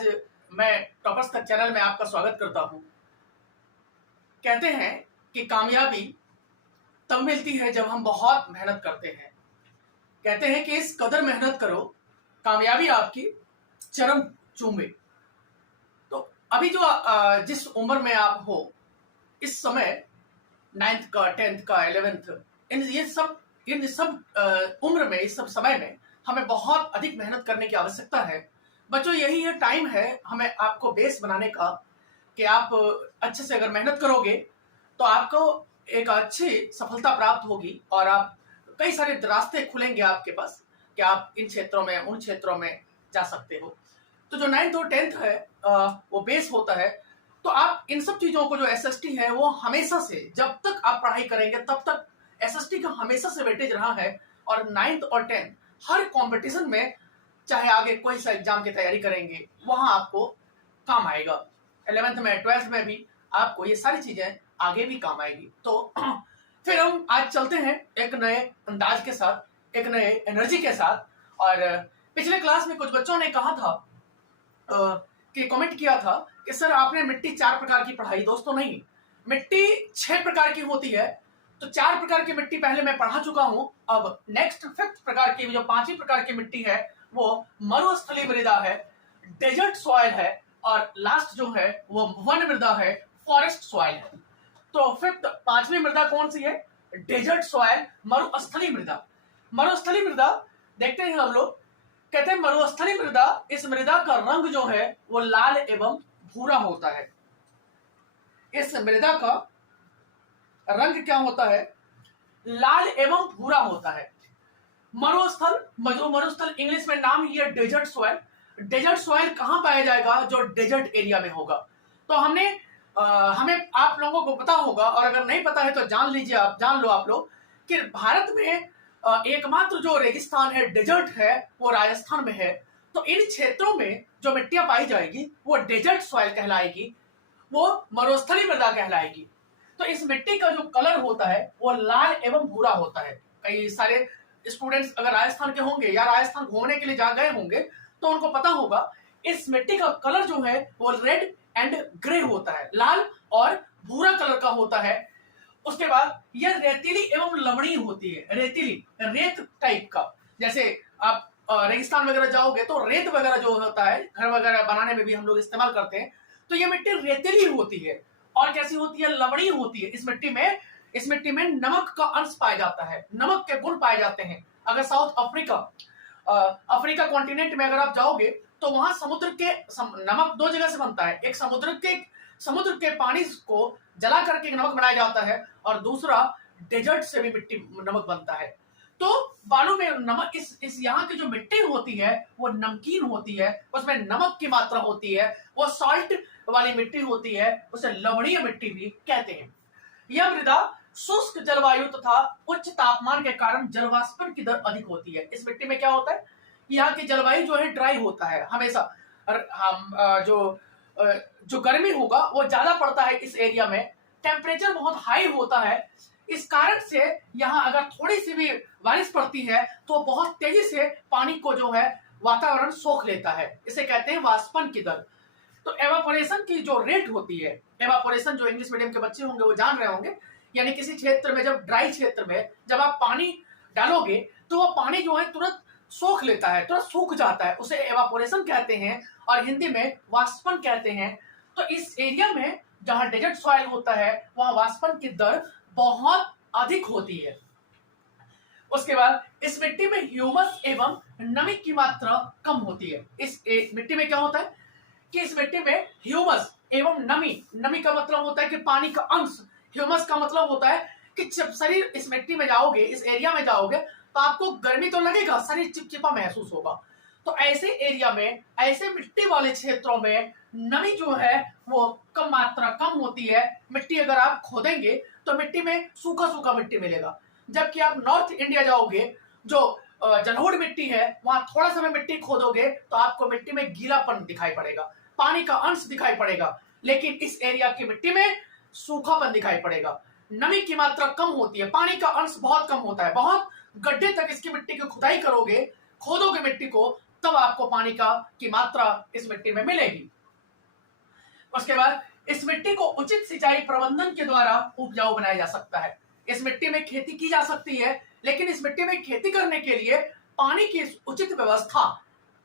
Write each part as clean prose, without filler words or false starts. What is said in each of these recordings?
आज मैं टॉपर्स का चैनल में आपका स्वागत करता हूं। कहते हैं कि कामयाबी तब मिलती है जब हम बहुत मेहनत करते हैं। कहते हैं कि इस कदर मेहनत करो कामयाबी आपकी चरम चूमे। तो अभी जो जिस उम्र में आप हो, इस समय 9th का 10th का 11th इन सब उम्र में, इस सब समय में हमें बहुत अधिक मेहनत करने की आवश्यकता है। बच्चों, यही है टाइम है हमें आपको बेस बनाने का कि आप अच्छे से अगर मेहनत करोगे तो आपको एक अच्छी सफलता प्राप्त होगी और आप कई सारे रास्ते खुलेंगे आपके पास कि आप इन क्षेत्रों में उन क्षेत्रों में जा सकते हो। तो जो 9th और 10th है वो बेस होता है। तो आप इन सब चीजों को, जो एसएसटी है वो हमेशा से, जब तक आप पढ़ाई करेंगे तब तक एसएसटी का हमेशा से वेटेज रहा है। और 9th और 10th हर कंपटीशन में, चाहे आगे कोई सा एग्जाम की तैयारी करेंगे, वहां आपको काम आएगा। 11th में 12th में भी आपको ये सारी चीजें आगे भी काम आएगी। तो फिर हम आज चलते हैं एक नए अंदाज के साथ, एक नए एनर्जी के साथ। और पिछले क्लास में कुछ बच्चों ने कहा था कि कमेंट किया था कि सर आपने मिट्टी 4 प्रकार की पढ़ाई। दोस्तों नहीं, मिट्टी 6 प्रकार की होती है। तो 4 प्रकार की मिट्टी पहले मैं पढ़ा चुका हूं। अब नेक्स्ट 5th प्रकार की, जो 5वीं प्रकार की मिट्टी है, वो मरुस्थलीय मृदा है, डेजर्ट सॉइल है, और लास्ट जो है वो वन मृदा है, फॉरेस्ट सॉइल है। तो 5th 5वीं मृदा कौन सी है? डेजर्ट सॉइल, मरुस्थलीय मृदा। मरुस्थलीय मृदा देखते हैं हम लोग। कहते हैं मरुस्थलीय मृदा, इस मृदा का रंग जो है वो लाल एवं भूरा होता है। इस मृदा का रंग क्या होता है? लाल एवं भूरा होता है। मरुस्थल इंग्लिश में नाम ही है डेजर्ट सॉइल। डेजर्ट सॉइल कहां पाया जाएगा? जो डेजर्ट एरिया में होगा। तो हमें आप लोगों को पता होगा, और अगर नहीं पता है तो जान लीजिए, आप जान लो आप लोग, कि भारत में एकमात्र जो रेगिस्तान है, डेजर्ट है, वो राजस्थान में है। तो इन क्षेत्रों में जो मिट्टियां पाई जाएगी वो डेजर्ट सॉइल कहलाएगी, वो मरुस्थलीय मृदा कहलाएगी। तो इस मिट्टी का जो कलर होता है वो लाल एवं भूरा होता है। कई सारे स्टूडेंट्स अगर राजस्थान के होंगे या राजस्थान घूमने के लिए जा गए होंगे तो उनको पता होगा, इस मिट्टी का कलर जो है वो रेड एंड ग्रे होता है, लाल और भूरा कलर का होता है। उसके बाद यह रेतीली एवं लवणीय होती है। रेतीली, रेत टाइप का। जैसे आप रेगिस्तान वगैरह जाओगे तो रेत वगैरह जो होता है, घर वगैरह बनाने में भी हम लोग इस्तेमाल करते हैं, तो ये मिट्टी रेतीली होती है। और कैसी होती है? लवणीय होती है। इस मिट्टी में नमक का अंश पाया जाता है, नमक के गुण पाए जाते हैं। अगर साउथ अफ्रीका कॉन्टिनेंट में अगर आप जाओगे तो वहां नमक 2 जगह से बनता है। एक समुद्र के पानी को जला करके नमक बनाया जाता है, और दूसरा डेजर्ट से भी मिट्टी नमक बनता है। तो बालू में नमक, इस यहाँ की जो मिट्टी होती है वो नमकीन होती है, उसमें नमक की मात्रा होती है, वो सॉल्ट वाली मिट्टी होती है, उसे लवणीय मिट्टी भी कहते हैं। यह मृदा शुष्क जलवायु तथा उच्च तापमान के कारण जलवाष्पन की दर अधिक होती है। इस मिट्टी में क्या होता है? यहाँ की जलवायु जो है ड्राई होता है हमेशा। जो गर्मी होगा वो ज्यादा पड़ता है इस एरिया में, टेम्परेचर बहुत हाई होता है। इस कारण से यहाँ अगर थोड़ी सी भी बारिश पड़ती है तो बहुत तेजी से पानी को जो है वातावरण सोख लेता है। इसे कहते हैं वाष्पन की दर। तो एवापोरेशन की जो रेट होती है, एवापोरेशन जो इंग्लिश मीडियम के बच्चे होंगे वो जान रहे होंगे, यानी किसी क्षेत्र में, जब ड्राई क्षेत्र में जब आप पानी डालोगे तो वो पानी जो है तुरंत सोख लेता है, तुरंत सूख जाता है, उसे एवापोरेशन कहते हैं, और हिंदी में वाष्पन कहते हैं। तो इस एरिया में जहां डेजर्ट सॉइल होता है वहां वाष्पन की दर बहुत अधिक होती है। उसके बाद इस मिट्टी में ह्यूमस एवं नमी की मात्रा कम होती है। इस मिट्टी में क्या होता है कि इस मिट्टी में ह्यूमस एवं नमी का मतलब होता है कि पानी का अंश। ह्यूमस का मतलब होता है कि जब शरीर इस मिट्टी में जाओगे, इस एरिया में जाओगे, तो आपको गर्मी तो लगेगा, शरीर चिपचिपा महसूस होगा। तो ऐसे एरिया में, ऐसे मिट्टी वाले क्षेत्रों में नमी जो है वो कम होती है। मिट्टी अगर आप खोदेंगे तो मिट्टी में सूखा सूखा मिट्टी मिलेगा। जबकि आप नॉर्थ इंडिया जाओगे, जो जलोढ़ मिट्टी है, वहां थोड़ा सा मिट्टी खोदोगे तो आपको मिट्टी में गीलापन दिखाई पड़ेगा, पानी का अंश दिखाई पड़ेगा। लेकिन इस एरिया की मिट्टी में सूखापन दिखाई पड़ेगा, नमी की मात्रा कम होती है, पानी का अंश बहुत कम होता है। बहुत गड्ढे तक इसकी मिट्टी की खुदाई करोगे, खोदोगे मिट्टी को, तब आपको पानी की मात्रा इस मिट्टी में मिलेगी। उसके बाद इस मिट्टी को उचित सिंचाई प्रबंधन के द्वारा उपजाऊ बनाया जा सकता है। इस मिट्टी में खेती की जा सकती है, लेकिन इस मिट्टी में खेती करने के लिए पानी की उचित व्यवस्था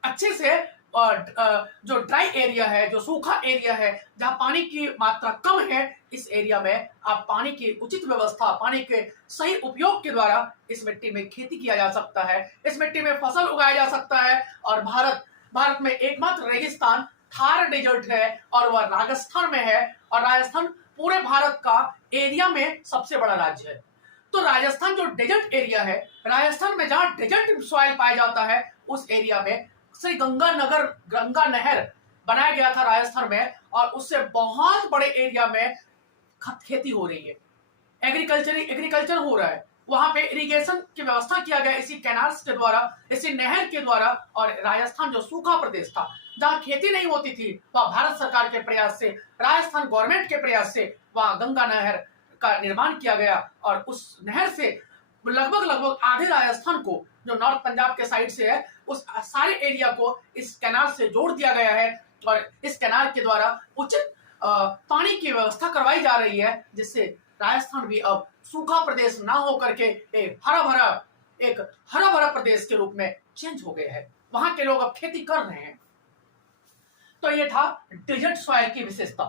अच्छे से, जो ड्राई एरिया है, जो सूखा एरिया है, जहां पानी की मात्रा कम है, इस एरिया में आप पानी की उचित व्यवस्था, पानी के सही उपयोग के द्वारा इस मिट्टी में खेती किया जा सकता है। इस मिट्टी में फसल उगाया जा सकता है। और भारत में एकमात्र रेगिस्तान थार डेजर्ट है और वह राजस्थान में है। और राजस्थान पूरे भारत का एरिया में सबसे बड़ा राज्य है। तो राजस्थान जो डेजर्ट एरिया है, राजस्थान में जहां डेजर्ट सॉइल पाया जाता है, उस एरिया में श्री गंगा नहर बनाया गया था राजस्थान में, और उससे बहुत बड़े एरिया में खेती हो रही है, एग्रीकल्चर हो रहा है। वहां पे इरिगेशन की व्यवस्था किया गया इसी कैनाल्स के द्वारा, इसी नहर के द्वारा। और राजस्थान जो सूखा प्रदेश था, जहां खेती नहीं होती थी, वह भारत सरकार के प्रयास से, राजस्थान गवर्नमेंट के प्रयास से वहां गंगा नहर का निर्माण किया गया। और उस नहर से लगभग आधे राजस्थान को, जो नॉर्थ पंजाब के साइड से है, उस सारे एरिया को इस कैनाल से जोड़ दिया गया है। और इस कैनाल के द्वारा उचित पानी की व्यवस्था करवाई जा रही है, जिससे राजस्थान भी अब सूखा प्रदेश ना होकर के एक हरा भरा प्रदेश के रूप में चेंज हो गया है। वहां के लोग अब खेती कर रहे हैं। तो ये था डेजर्ट सॉइल की विशेषता।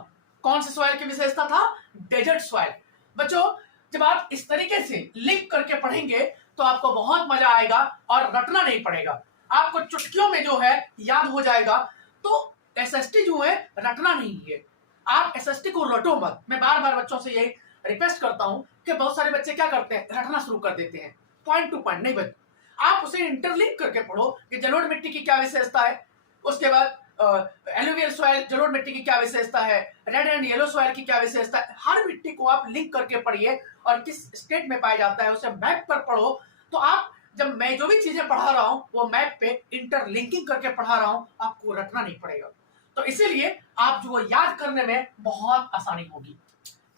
कौन सी सॉइल की विशेषता था? Desert soil. बच्चों, जब आप इस तरीके से लिख करके पढ़ेंगे तो आपको बहुत मजा आएगा और रटना नहीं पड़ेगा, आपको चुटकियों में जो है याद हो जाएगा। तो एसएसटी जो है रटना नहीं है, आप एसएसटी को रटो मत। मैं बार बार बच्चों से यही रिक्वेस्ट करता हूं कि बहुत सारे बच्चे क्या करते हैं, रटना शुरू कर देते हैं, पॉइंट टू पॉइंट नहीं बच्चे। आप उसे इंटरलिंक करके पढ़ो कि जलोढ़ मिट्टी की क्या विशेषता है, उसके बाद एलुवियल सॉइल जलोढ़ मिट्टी की क्या विशेषता है, रेड एंड येलो सॉइल की क्या विशेषता है। हर मिट्टी को आप लिंक करके पढ़िए और किस स्टेट में पाया जाता है उसे मैप पर पढ़ो। तो आप, जब मैं जो भी चीजें पढ़ा रहा हूं वो मैप पे इंटरलिंकिंग करके पढ़ा रहा हूं, आपको रटना नहीं पड़ेगा। तो इसीलिए आप जो याद करने में बहुत आसानी होगी।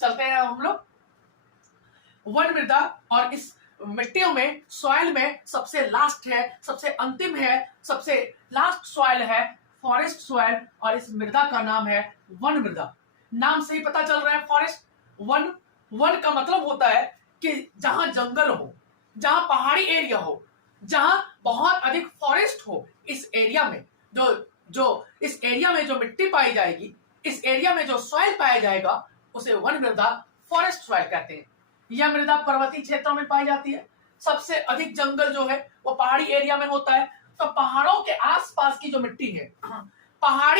चलते हैं हम लोग वन मृदा। और इस मिट्टियों में, सॉइल में सबसे लास्ट है, सबसे अंतिम है, सबसे लास्ट सॉइल है फॉरेस्ट सॉइल। और इस मृदा का नाम है वन मृदा। नाम से ही पता चल रहा है फॉरेस्ट, वन का मतलब होता है कि जहां जंगल हो, जहां पहाड़ी एरिया हो, जहां बहुत अधिक फॉरेस्ट हो, इस एरिया में इस एरिया में जो मिट्टी पाई जाएगी, इस एरिया में जो सॉइल पाया जाएगा, उसे वन मृदा, फॉरेस्ट सॉइल कहते हैं। यह मृदा पर्वतीय क्षेत्रों में पाई जाती है। सबसे अधिक जंगल जो है वो पहाड़ी एरिया में होता है। तो पहाड़ों के आसपास की जो मिट्टी है, पहाड़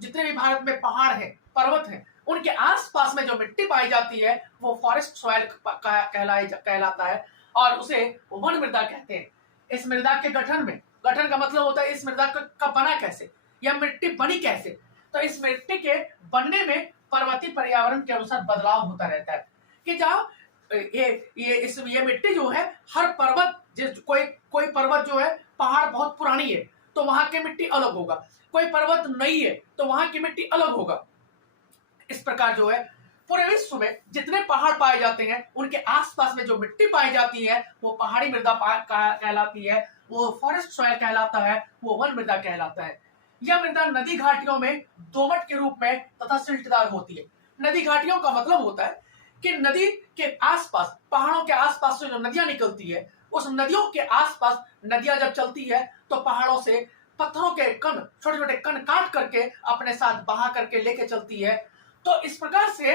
जितने भी भारत में पहाड़ है, पर्वत है, उनके आसपास में जो मिट्टी पाई जाती है वो फॉरेस्ट सॉइल कहलाता है और उसे वन मृदा कहते हैं। इस मृदा के गठन का मतलब होता है इस मृदा का बना कैसे, यह मिट्टी बनी कैसे। तो इस मिट्टी के बनने में पर्वतीय पर्यावरण के अनुसार बदलाव होता रहता है कि जहाँ ये मिट्टी जो है, हर पर्वत, कोई पर्वत जो है, पहाड़ बहुत पुरानी है तो वहां की मिट्टी अलग होगा, कोई पर्वत नई है तो वहां की मिट्टी अलग होगा। इस प्रकार जो है पूरे विश्व में जितने पहाड़ पाए जाते हैं उनके आसपास में जो मिट्टी पाई जाती है वो पहाड़ी मृदा कहलाती है, वो फॉरेस्ट सॉइल कहलाता है, वो वन मृदा कहलाता है। यह मृदा नदी घाटियों में दोमट के रूप में तथा सिल्टदार होती है। नदी घाटियों का मतलब होता है कि नदी के आसपास, पहाड़ों के आसपास से जो नदियां निकलती है, उस नदियों के आसपास नदियां जब चलती है तो पहाड़ों से पत्थरों के कण, छोटे छोटे कण काट करके अपने साथ बहा करके लेके चलती है। तो इस प्रकार से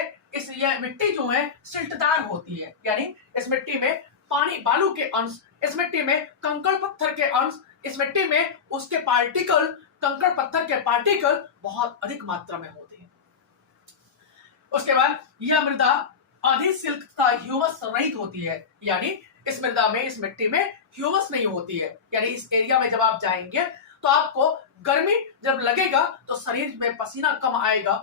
यह मिट्टी जो है सिल्टदार होती है, यानी इस मिट्टी में पानी, बालू के अंश, इस मिट्टी में कंकड़ पत्थर के अंश, इस मिट्टी में उसके पार्टिकल, कंकड़ पत्थर के पार्टिकल बहुत अधिक मात्रा में होते हैं। उसके बाद यह मृदा अधिसिल्क तथा ह्यूमस रहित होती है, यानी इस मृदा में, इस मिट्टी में ह्यूमस नहीं होती है। यानी इस एरिया में जब आप जाएंगे तो आपको गर्मी जब लगेगा तो शरीर में पसीना कम आएगा।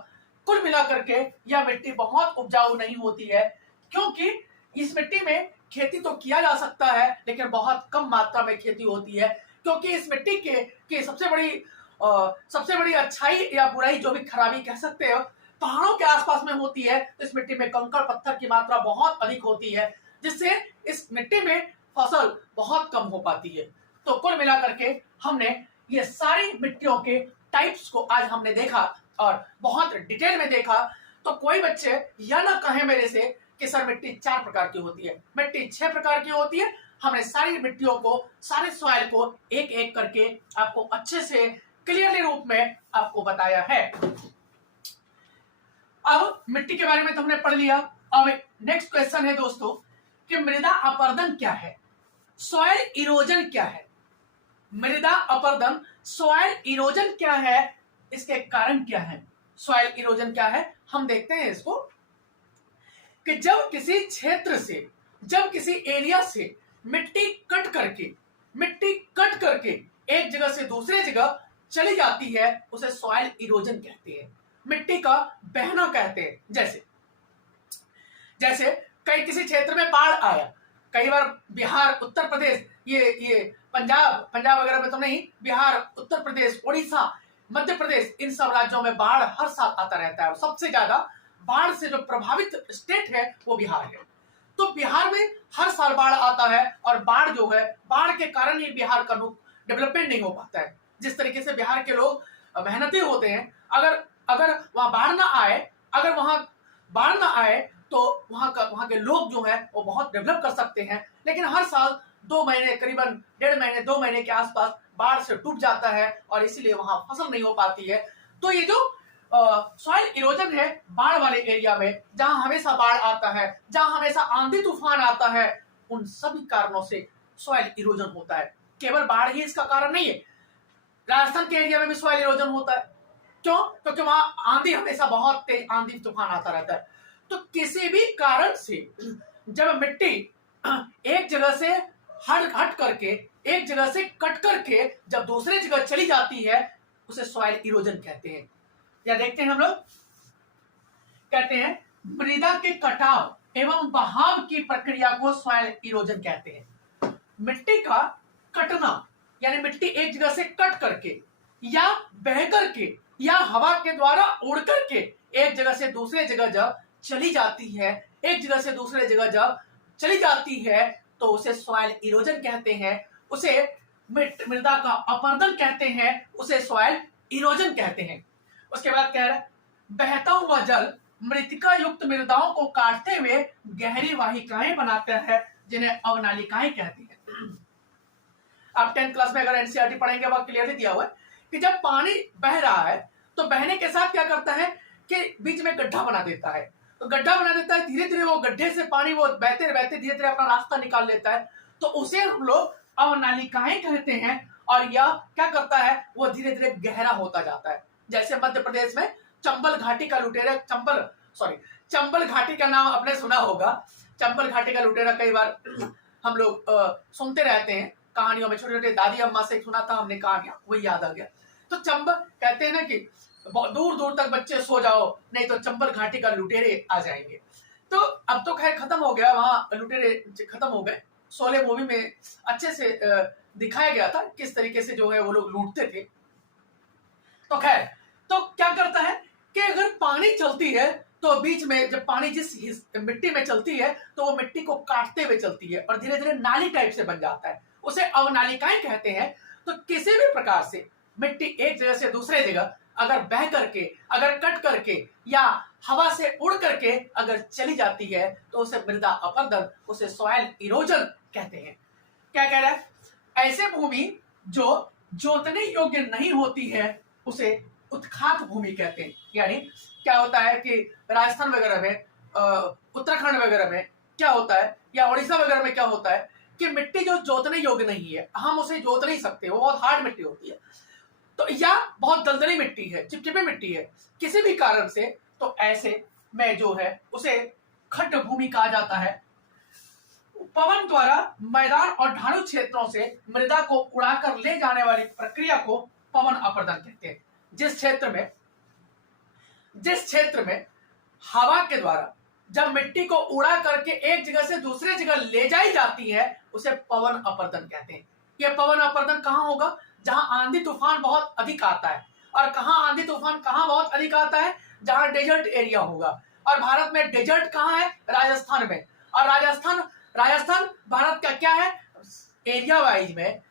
कुल मिलाकर के यह मिट्टी बहुत उपजाऊ नहीं होती है, क्योंकि इस मिट्टी में खेती तो किया जा सकता है लेकिन बहुत कम मात्रा में खेती होती है। क्योंकि इस मिट्टी की सबसे बड़ी अच्छाई या बुराई, जो भी खराबी कह सकते हो, पहाड़ों के आसपास में होती है। तो इस मिट्टी में कंकड़ पत्थर की मात्रा बहुत अधिक होती है, जिससे इस मिट्टी में फसल बहुत कम हो पाती है। तो कुल मिलाकर के हमने ये सारी मिट्टियों के टाइप्स को आज हमने देखा और बहुत डिटेल में देखा। तो कोई बच्चे यह ना कहे मेरे से कि सर मिट्टी 4 प्रकार की होती है, मिट्टी 6 प्रकार की होती है। हमने सारी मिट्टियों को, सारे सॉइल को एक एक करके आपको अच्छे से क्लियरली रूप में आपको बताया है। अब मिट्टी के बारे में तो हमने पढ़ लिया। अब नेक्स्ट क्वेश्चन है दोस्तों कि मृदा अपरदन क्या है, सॉइल इरोजन क्या है। मृदा अपरदन, सॉइल इरोजन क्या है, इसके कारण क्या है, सॉइल इरोजन क्या है, हम देखते हैं इसको कि जब किसी क्षेत्र से, जब किसी एरिया से मिट्टी कट करके एक जगह से दूसरे जगह चली जाती है, उसे सॉइल इरोजन कहते हैं, मिट्टी का बहना कहते हैं। जैसे कई किसी क्षेत्र में बाढ़ आया, कई बार बिहार, उत्तर प्रदेश, ये पंजाब वगैरह में तो नहीं, बिहार, उत्तर प्रदेश, उड़ीसा, मध्य प्रदेश, इन सब राज्यों में बाढ़ हर साल आता रहता है और सबसे ज्यादा बाढ़ से जो प्रभावित स्टेट है वो बिहार है। तो बिहार में हर साल बाढ़ आता है और बाढ़ जो है, बाढ़ के कारण ही बिहार का डेवलपमेंट नहीं हो पाता है। जिस तरीके से बिहार के लोग मेहनती होते हैं, अगर वहां बाढ़ ना आए, अगर वहां बाढ़ ना आए तो वहां के लोग जो है वो बहुत डेवलप कर सकते हैं। लेकिन हर साल 2 महीने, करीबन 1.5 महीने, 2 महीने के आसपास बाढ़ से डूब जाता है और इसीलिए वहां फसल नहीं हो पाती है। तो ये जो सॉइल इरोजन है बाढ़ वाले एरिया में, जहां हमेशा बाढ़ आता है, जहां हमेशा आंधी तूफान आता है, उन सभी कारणों से सॉइल इरोजन होता है। केवल बाढ़ ही इसका कारण नहीं है, राजस्थान के एरिया में भी सॉइल इरोजन होता है। क्यों? क्योंकि वहां आंधी, हमेशा बहुत तेज आंधी तूफान आता रहता है। तो किसी भी कारण से जब मिट्टी एक जगह से हट करके, एक जगह से कट करके जब दूसरे जगह चली जाती है, उसे सॉइल इरोजन कहते हैं। या देखते हैं हम लोग, कहते हैं मृदा के कटाव एवं बहाव की प्रक्रिया को सॉइल इरोजन कहते हैं। मिट्टी का कटना यानी मिट्टी एक जगह से कट करके या बह करके या हवा के द्वारा उड़ करके एक जगह से दूसरे जगह जब चली जाती है, एक जगह से दूसरे जगह जब चली जाती है, तो उसे सॉइल इरोजन कहते हैं, उसे मृदा का अपरदन कहते हैं, उसे सॉइल इरोजन कहते हैं। उसके बाद कह रहा है बहता हुआ जल मृतिका युक्त मृदाओं को काटते हुए गहरी वाहिकाएं बनाता है, जिन्हें अवनालिकाएं कहते हैं। आप 10th क्लास में अगर एनसीईआरटी पढ़ेंगे वह क्लियरली दिया हुआ है कि जब पानी बह रहा है तो बहने के साथ क्या करता है कि बीच में गड्ढा बना देता है। तो गड्ढा बना देता है, धीरे धीरे वो गड्ढे से पानी वो बहते बहते धीरे धीरे अपना रास्ता निकाल लेता है, तो उसे हम लोग अवनालिकाएं कहते हैं। और यह क्या करता है, वो धीरे धीरे गहरा होता जाता है। जैसे मध्य प्रदेश में चंबल घाटी का लुटेरा, चंबल घाटी का नाम आपने सुना होगा। चंबल घाटी का लुटेरा कई बार हम लोग सुनते रहते हैं कहानियों में, छोटे छोटे दादी अम्मा से सुना था हमने कहानियां, वही याद आ गया। तो चंबल कहते हैं ना कि दूर दूर तक बच्चे सो जाओ, नहीं तो चंबल घाटी का लुटेरे आ जाएंगे। तो अब तो खैर खत्म हो गया, वहां लुटेरे खत्म हो गए। शोले मूवी में अच्छे से दिखाया गया था किस तरीके से जो है वो लोग लूटते थे। तो खैर, तो क्या करता है कि अगर पानी चलती है तो बीच में जब पानी जिस मिट्टी में चलती है तो वो मिट्टी को काटते हुए चलती है और धीरे धीरे नाली टाइप से बन जाता है, उसे अवनालिकाएं कहते हैं। तो किसी भी प्रकार से मिट्टी एक जगह से दूसरे जगह अगर बह करके, अगर कट करके या हवा से उड़ करके अगर चली जाती है तो उसे मृदा अपरदन, उसे सॉइल इरोजन कहते हैं। क्या कह रहा है, ऐसे भूमि जो जोतने योग्य नहीं होती है उसे उत्खात भूमि कहते हैं। यानी क्या होता है कि राजस्थान वगैरह में, उत्तराखंड वगैरह में क्या होता है, या उड़ीसा वगैरह में क्या होता है कि मिट्टी जो जोतने योग्य नहीं है, हम उसे जोत नहीं सकते, वो बहुत हार्ड मिट्टी होती है, तो या बहुत दलदली मिट्टी है, चिपचिपी मिट्टी है किसी भी कारण से, तो ऐसे में जो है उसे खड्ड भूमि कहा जाता है। पवन द्वारा मैदान और ढालू क्षेत्रों से मृदा को उड़ाकर ले जाने वाली प्रक्रिया को पवन अपरदन कहते हैं। जिस क्षेत्र में हवा के द्वारा जब मिट्टी को उड़ा करके एक जगह से दूसरे जगह ले जाई जाती है उसे पवन अपरदन कहते हैं। यह पवन अपरदन कहां होगा, जहां आंधी तूफान बहुत अधिक आता है। और कहां आंधी तूफान कहां बहुत अधिक आता है, जहां डेजर्ट एरिया होगा। और भारत में डेजर्ट कहां है, राजस्थान में। और राजस्थान भारत का क्या है, एरिया वाइज में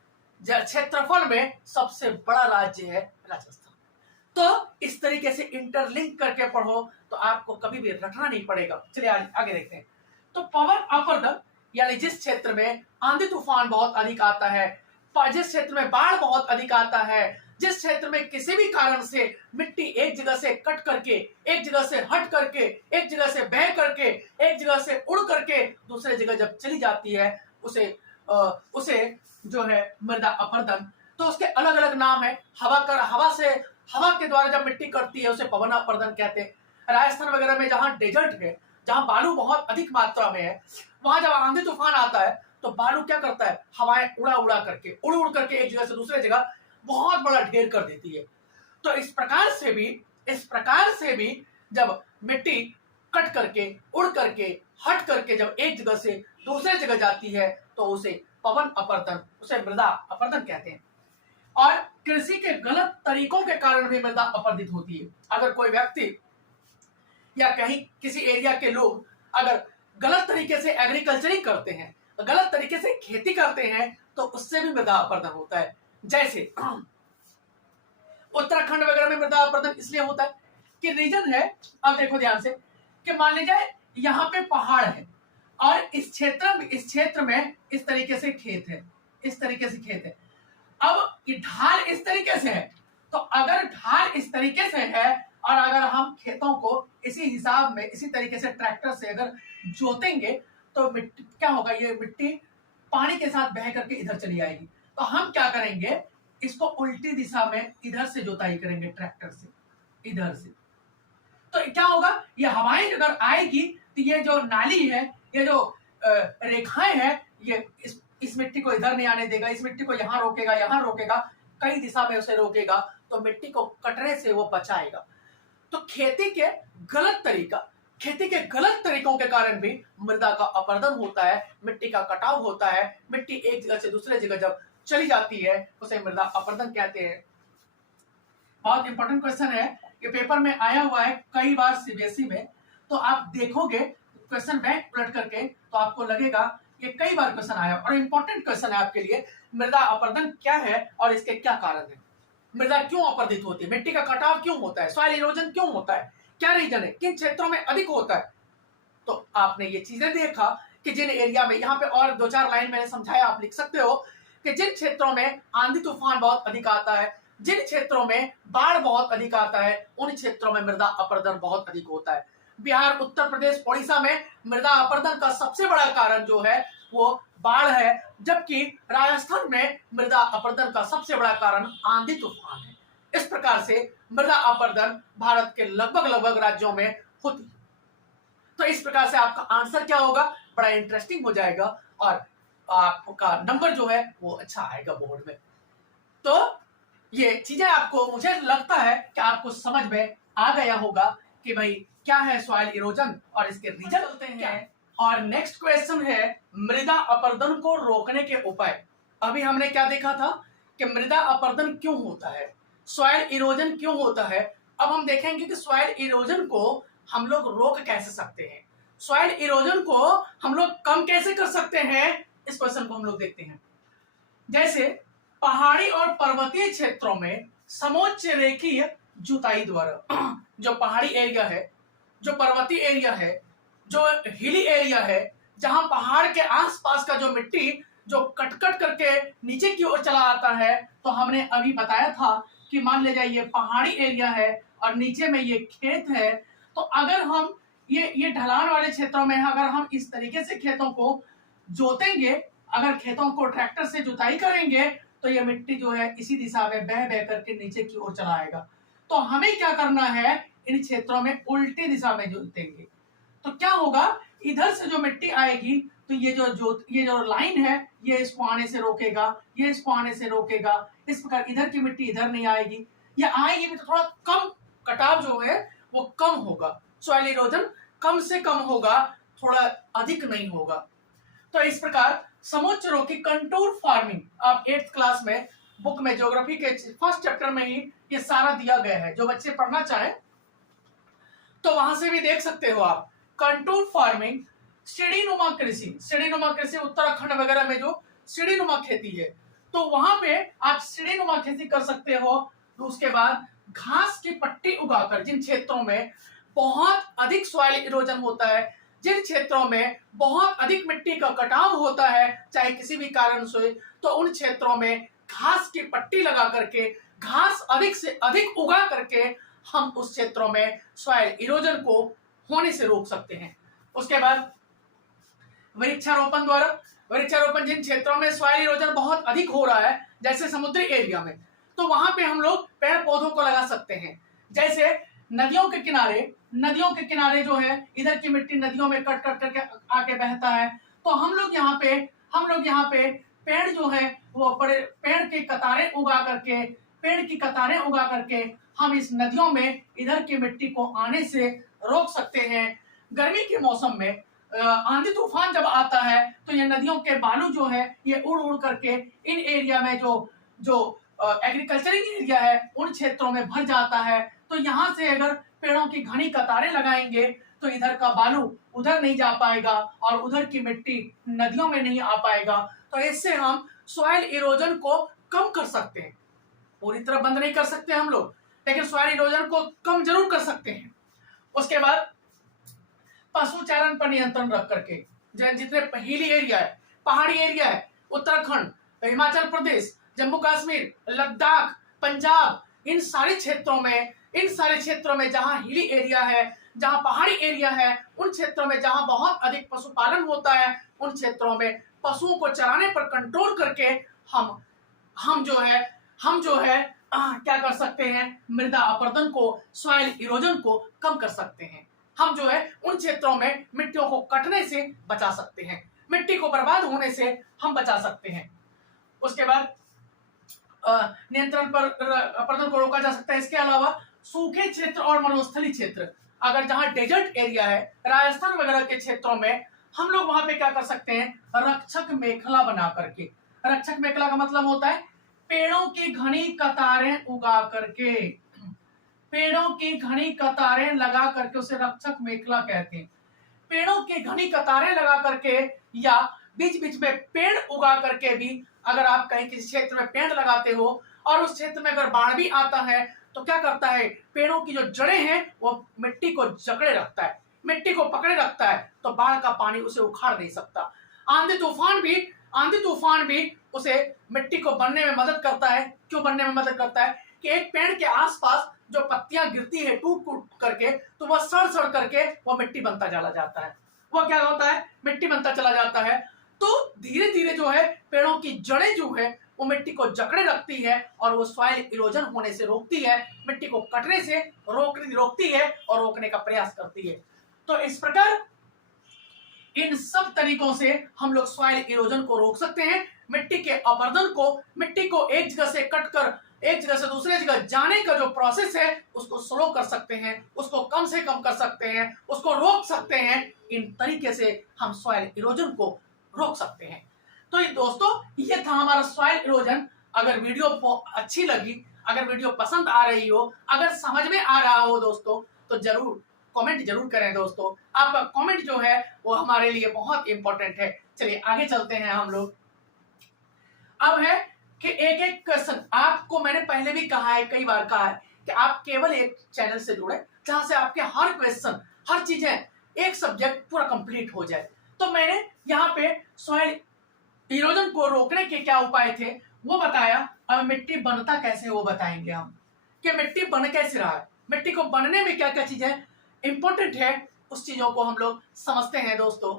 क्षेत्रफल में सबसे बड़ा राज्य है राजस्थान। तो इस तरीके से इंटरलिंक करके पढ़ो तो आपको कभी भी रटना नहीं पड़ेगा। चलिए आगे देखते हैं। तो पवन अपर्दन यानी जिस क्षेत्र में आंधी तूफान बहुत अधिक आता है, जिस क्षेत्र में बाढ़ बहुत अधिक आता है, जिस क्षेत्र में किसी भी कारण से मिट्टी एक जगह से कट करके, एक जगह से हट करके, एक जगह से बह करके, एक जगह से उड़ करके दूसरे जगह जब चली जाती है, उसे जो है मृदा अपर्दन। तो उसके अलग अलग नाम है। हवा के द्वारा जब मिट्टी कटती है उसे पवन अपर्दन कहते हैं। राजस्थान वगैरह में जहां डेजर्ट है, जहां बालू बहुत अधिक मात्रा में है, वहां जब आंधी तूफान आता है तो बालू क्या करता है, हवाएं उड़ उड़ करके एक जगह से दूसरे जगह बहुत बड़ा ढेर कर देती है। तो इस प्रकार से भी जब मिट्टी कट करके, उड़ करके, हट करके जब एक जगह से दूसरे जगह जाती है तो उसे पवन अपर्दन, उसे मृदा अपर्दन कहते हैं। और कृषि के गलत तरीकों के कारण भी मृदा अपर्दित होती है। अगर कोई व्यक्ति या कहीं किसी एरिया के लोग अगर गलत तरीके से एग्रीकल्चरिंग करते हैं, गलत तरीके से खेती करते हैं, तो उससे भी मृदा अपर्दन होता है। जैसे उत्तराखंड वगैरह में मृदा अपर्दन इसलिए होता है कि रीजन है, अब देखो ध्यान से, कि मान लीजिए यहाँ पे पहाड़ है और इस क्षेत्र में इस तरीके से खेत है, इस तरीके से खेत है। अब ये ढाल इस तरीके से है, तो अगर ढाल इस तरीके से है और अगर हम खेतों को इसी हिसाब में, इसी तरीके से ट्रैक्टर से अगर जोतेंगे तो मिट्टी क्या होगा, ये मिट्टी पानी के साथ बह करके इधर चली आएगी। तो हम क्या करेंगे, इसको उल्टी दिशा में इधर से जोताई करेंगे, ट्रैक्टर से इधर से। तो क्या होगा, ये हवाएं अगर आएगी तो ये जो नाली है, ये जो रेखाएं हैं, ये इस मिट्टी को इधर नहीं आने देगा, इस मिट्टी को यहाँ रोकेगा, कई दिशा में उसे रोकेगा, तो मिट्टी को कटने से वो बचाएगा। तो खेती के गलत तरीकों के कारण भी मृदा का अपरदन होता है, मिट्टी का कटाव होता है। मिट्टी एक जगह से दूसरे जगह जब चली जाती है उसे मृदा अपरदन कहते हैं। बहुत इंपॉर्टेंट क्वेश्चन है, ये पेपर में आया हुआ है कई बार सीबीएसई में। तो आप देखोगे क्वेश्चन बैंक उलट करके तो आपको लगेगा ये कई बार क्वेश्चन आया और इंपॉर्टेंट क्वेश्चन है आपके लिए। मृदा अपरदन क्या है और इसके क्या कारण है, मृदा क्यों अपरदित होती है, मिट्टी का कटाव क्यों होता है, सॉइल इरोजन क्यों होता है, क्या रीजन है, किन क्षेत्रों में अधिक होता है। तो आपने ये चीजें देखा कि जिन एरिया में, यहाँ पे और 2-4 लाइन मैंने समझाया, आप लिख सकते हो कि जिन क्षेत्रों में आंधी तूफान बहुत अधिक आता है, जिन क्षेत्रों में बाढ़ बहुत अधिक आता है, उन क्षेत्रों में मृदा अपरदन बहुत अधिक होता है। बिहार, उत्तर प्रदेश, ओडिशा में मृदा अपरदन का सबसे बड़ा कारण जो है वो बाढ़ है, जबकि राजस्थान में मृदा अपरदन का सबसे बड़ा कारण आंधी तूफान है। इस प्रकार से मृदा अपरदन भारत के लगभग राज्यों में होती है। तो इस प्रकार से आपका आंसर क्या होगा, बड़ा इंटरेस्टिंग हो जाएगा और आपका नंबर जो है वो अच्छा आएगा बोर्ड में। तो ये चीजें आपको, मुझे लगता है कि आपको समझ में आ गया होगा कि भाई क्या है सॉइल इरोजन और इसके रीजन होते हैं। और नेक्स्ट क्वेश्चन है मृदा अपरदन को रोकने के उपाय। अभी हमने क्या देखा था कि मृदा अपरदन क्यों होता है, सॉइल इरोजन क्यों होता है। अब हम देखेंगे कि सॉइल इरोजन को हम लोग रोक कैसे सकते हैं, सॉइल इरोजन को हम लोग कम कैसे कर सकते हैं, इस क्वेश्चन को हम लोग देखते हैं। जैसे पहाड़ी और पर्वतीय क्षेत्रों में समोच्च रेखीय जुताई द्वारा, जो पहाड़ी एरिया है, जो पर्वतीय एरिया है, जो हिली एरिया है, जहां पहाड़ के आसपास का जो मिट्टी जो कट करके नीचे की ओर चला आता है, तो हमने अभी बताया था कि मान ले जाइए पहाड़ी एरिया है और नीचे में ये खेत है। तो अगर हम ये ढलान वाले क्षेत्रों में अगर हम इस तरीके से खेतों को जोतेंगे, अगर खेतों को ट्रैक्टर से जुताई करेंगे, तो ये मिट्टी जो है इसी दिशा में बह करके नीचे की ओर चला आएगा। तो हमें क्या करना है, इन क्षेत्रों में उल्टी दिशा में जोतेंगे। तो क्या होगा, इधर से जो मिट्टी आएगी तो ये जो लाइन है ये इसको आने से रोकेगा, ये इसको आने से रोकेगा। इस प्रकार इधर की मिट्टी इधर नहीं आएगी, ये आएगी भी तो थोड़ा कम, कटाव जो है वो कम होगा, सॉइल इरोजन कम से कम होगा, थोड़ा अधिक नहीं होगा। तो इस प्रकार समोच्च रोकी कंटूर फार्मिंग, आप 8th क्लास में बुक में ज्योग्राफी के फर्स्ट चैप्टर में ही ये सारा दिया गया है। जो बच्चे पढ़ना चाहें तो वहां से भी देख सकते हो आप। कंटूर फार्मिंग, सीढ़ीनुमा कृषि उत्तराखंड वगैरह में जो सीढ़ीनुमा खेती है, तो वहां पे आप सीढ़ीनुमा खेती कर सकते हो। तो उसके बाद घास की पट्टी उगाकर, जिन क्षेत्रों में बहुत अधिक सॉइल इरोजन होता है, जिन क्षेत्रों में बहुत अधिक मिट्टी का कटाव होता है चाहे किसी भी कारण से, तो उन क्षेत्रों में घास की पट्टी लगा करके, घास अधिक से अधिक उगा करके हम उस क्षेत्रों में सॉइल इरोजन को होने से रोक सकते हैं। उसके बाद वृक्षारोपण द्वारा, वृक्षारोपण जिन क्षेत्रों में सॉइल इरोजन बहुत अधिक हो रहा है जैसे समुद्री एरिया में, तो वहां पे हम लोग पेड़ पौधों को लगा सकते हैं। जैसे नदियों के किनारे जो है इधर की मिट्टी नदियों में कट कट करके आके बहता है, तो हम लोग यहाँ पे पेड़ जो है वो बड़े पेड़ की कतारें उगा करके हम इस नदियों में इधर की मिट्टी को आने से रोक सकते हैं। गर्मी के मौसम में आंधी तूफान जब आता है तो ये नदियों के बालू जो है ये उड़ उड़ करके इन एरिया में जो एग्रीकल्चरिंग एरिया है उन क्षेत्रों में भर जाता है। तो यहाँ से अगर पेड़ों की घनी कतारें लगाएंगे तो इधर का बालू उधर नहीं जा पाएगा और उधर की मिट्टी नदियों में नहीं आ पाएगा। तो इससे हम सॉइल इरोजन को कम कर सकते हैं। पूरी तरह बंद नहीं कर सकते हम लोग, लेकिन सॉइल इरोजन को कम जरूर कर सकते हैं। उसके बाद पशु चारण पर नियंत्रण रख करके, जितने हिली एरिया है, पहाड़ी एरिया है, उत्तराखंड, हिमाचल प्रदेश, जम्मू कश्मीर, लद्दाख, पंजाब, इन सारे क्षेत्रों में जहां हिली एरिया है, जहां पहाड़ी एरिया है, उन क्षेत्रों में जहां बहुत अधिक पशुपालन होता है, उन क्षेत्रों में पशुओं को चराने पर कंट्रोल करके हम जो है क्या कर सकते हैं, मृदा अपरदन को, सॉइल इरोजन को कम कर सकते हैं। हम जो है उन क्षेत्रों में मिट्टियों को कटने से बचा सकते हैं, मिट्टी को बर्बाद होने से हम बचा सकते हैं। उसके बाद नियंत्रण पर अपरदन को रोका जा सकता है। इसके अलावा सूखे क्षेत्र और मरुस्थलीय क्षेत्र, अगर जहां डेजर्ट एरिया है, राजस्थान वगैरह के क्षेत्रों में, हम लोग वहां पे क्या कर सकते हैं, रक्षक मेखला बना करके। रक्षक मेखला का मतलब होता है पेड़ों की घनी कतारें उगा करके, पेड़ों की घनी कतारें लगा करके उसे रक्षक मेखला कहते हैं। पेड़ों की घनी कतारें लगा करके या बीच बीच में पेड़ उगा करके भी, अगर आप कहीं किसी क्षेत्र में पेड़ लगाते हो और उस क्षेत्र में अगर बाढ़ भी आता है तो क्या करता है, पेड़ों की जो जड़ें हैं वो मिट्टी को जकड़े रखता है, मिट्टी को पकड़े रखता है, तो बाढ़ का पानी उसे उखाड़ नहीं सकता। आंधी तूफान भी उसे मिट्टी को बनने में मदद करता है। क्यों बनने में मदद करता है कि एक पेड़ के आसपास जो पत्तियां गिरती है टूट टूट करके, तो वह सड़ सड़ करके वह मिट्टी बनता चला जाता है, वह क्या होता है, मिट्टी बनता चला जाता है। तो धीरे धीरे जो है पेड़ों की जड़ें जो है वो मिट्टी को जकड़े रखती है और वो सॉइल इरोजन होने से रोकती है, मिट्टी को कटने से रोकती है और रोकने का प्रयास करती है। तो इस प्रकार इन सब तरीकों से हम लोग सॉइल इरोजन को रोक सकते हैं। मिट्टी के अपरदन को, मिट्टी को एक जगह से कटकर एक जगह से दूसरे जगह जाने का जो प्रोसेस है उसको स्लो कर सकते हैं, उसको कम से कम कर सकते हैं, उसको रोक सकते हैं। इन तरीके से हम सॉइल इरोजन को रोक सकते हैं। तो ये दोस्तों, ये था हमारा सॉइल इरोजन। अगर वीडियो अच्छी लगी, अगर वीडियो पसंद आ रही हो, अगर समझ में आ रहा हो दोस्तों, तो जरूर कमेंट जरूर करें दोस्तों। आपका कमेंट जो है वो हमारे लिए बहुत इंपॉर्टेंट है। चलिए आगे चलते हैं हम लोग। अब है कि एक एक क्वेश्चन, आपको मैंने पहले भी कहा है, कई बार कहा है कि आप केवल एक चैनल से जुड़े जहां से आपके हर क्वेश्चन, हर चीजें, एक सब्जेक्ट पूरा कंप्लीट हो जाए। तो मैंने यहाँ पे सॉइल इरोजन को रोकने के क्या उपाय थे वो बताया। अब मिट्टी बनता कैसे वो बताएंगे हम, कि मिट्टी बन कैसे रहा है, मिट्टी को बनने में क्या क्या चीजें इंपॉर्टेंट है, उस चीजों को हम लोग समझते हैं दोस्तों।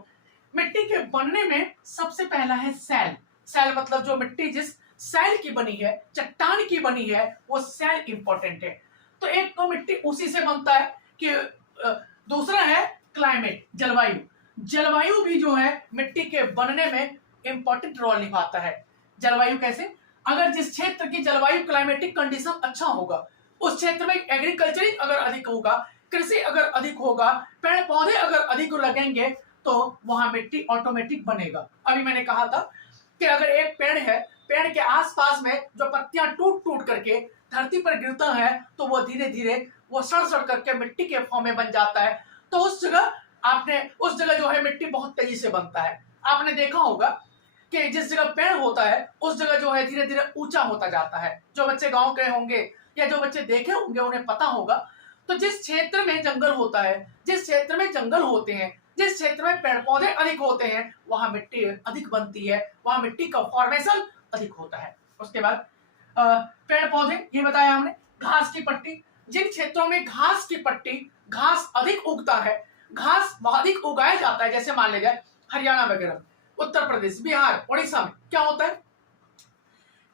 मिट्टी के बनने में सबसे पहला है सैल। सैल मतलब जो मिट्टी जिस सैल की बनी है, चट्टान की बनी है, वो सैल इंपॉर्टेंट है। तो एक तो मिट्टी उसी से बनता है कि दूसरा है क्लाइमेट, जलवायु। जलवायु भी जो है मिट्टी के बनने में इंपॉर्टेंट रोल निभाता है। जलवायु कैसे, अगर जिस क्षेत्र की जलवायु क्लाइमेटिक कंडीशन अच्छा होगा, उस क्षेत्र में एग्रीकल्चरिंग अगर अधिक होगा, कृषि अगर अधिक होगा, पेड़ पौधे अगर अधिक लगेंगे, तो वहां मिट्टी ऑटोमेटिक बनेगा। अभी मैंने कहा था कि अगर एक पेड़ है, पेड़ के आसपास में जो पत्तियां टूट टूट करके धरती पर गिरता है, तो वो धीरे धीरे वो सड़ सड़ करके मिट्टी के फॉर्म में बन जाता है। तो उस जगह जो है मिट्टी बहुत तेजी से बनता है। आपने देखा होगा कि जिस जगह पेड़ होता है उस जगह जो है धीरे धीरे ऊंचा होता जाता है। जो बच्चे गांव के होंगे या जो बच्चे देखे होंगे उन्हें पता होगा। तो जिस क्षेत्र में जंगल होता है, जिस क्षेत्र में जंगल होते हैं, जिस क्षेत्र में पेड़ पौधे अधिक होते हैं, वहां मिट्टी अधिक बनती है, वहां मिट्टी का फॉर्मेशन अधिक होता है। उसके बाद पेड़ पौधे, ये बताया हमने। घास की पट्टी, जिन क्षेत्रों में घास की पट्टी, घास अधिक उगता है, घास अधिक उगाया जाता है, जैसे मान लीजिए हरियाणा वगैरह, उत्तर प्रदेश, बिहार, उड़ीसा में क्या होता है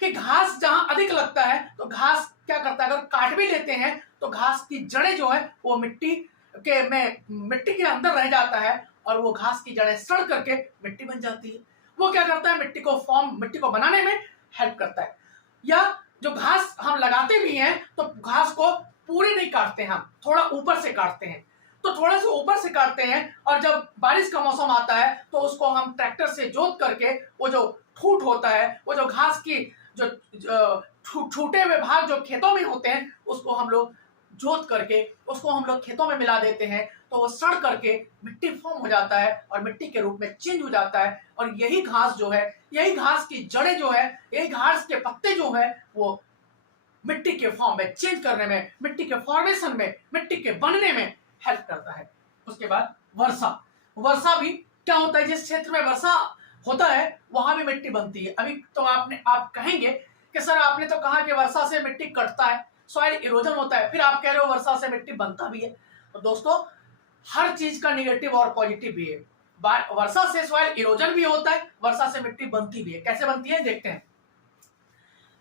कि घास जहां अधिक लगता है तो घास क्या करता है, अगर काट भी लेते हैं तो घास की जड़ें जो है वो मिट्टी के अंदर रह जाता है और वो घास की जड़ें सड़ करके मिट्टी बन जाती है। वो क्या करता है, मिट्टी को बनाने में हेल्प करता है। या जो घास हम लगाते भी हैं तो घास को पूरे नहीं काटते, हम थोड़ा ऊपर से काटते हैं। तो थोड़ा सा ऊपर से काटते हैं और जब बारिश का मौसम आता है तो उसको हम ट्रैक्टर से जोत करके वो जो ठूठ होता है, वो जो घास की जो छूटे हुए भाग जो खेतों में होते हैं उसको हम लोग जोत करके उसको हम लोग खेतों में मिला देते हैं, तो वो सड़ करके मिट्टी फॉर्म हो जाता है और मिट्टी के रूप में चेंज हो जाता है। और यही घास जो है, यही घास की जड़ें जो है, यही घास के पत्ते जो है वो मिट्टी के फॉर्म में चेंज करने में, मिट्टी के फॉर्मेशन में, मिट्टी के बनने में हेल्प करता है। उसके बाद वर्षा, वर्षा भी क्या होता है, जिस क्षेत्र में वर्षा होता है वहां भी मिट्टी बनती है। अभी तो आप कहेंगे कि सर आपने तो कहा कि वर्षा से मिट्टी कटता है, सॉइल इरोजन होता है, फिर आप कह रहे हो वर्षा से मिट्टी बनता भी है। तो दोस्तों हर चीज का निगेटिव और पॉजिटिव भी है। वर्षा से सॉइल इरोजन भी होता है, वर्षा से मिट्टी बनती भी है। कैसे बनती है देखते हैं।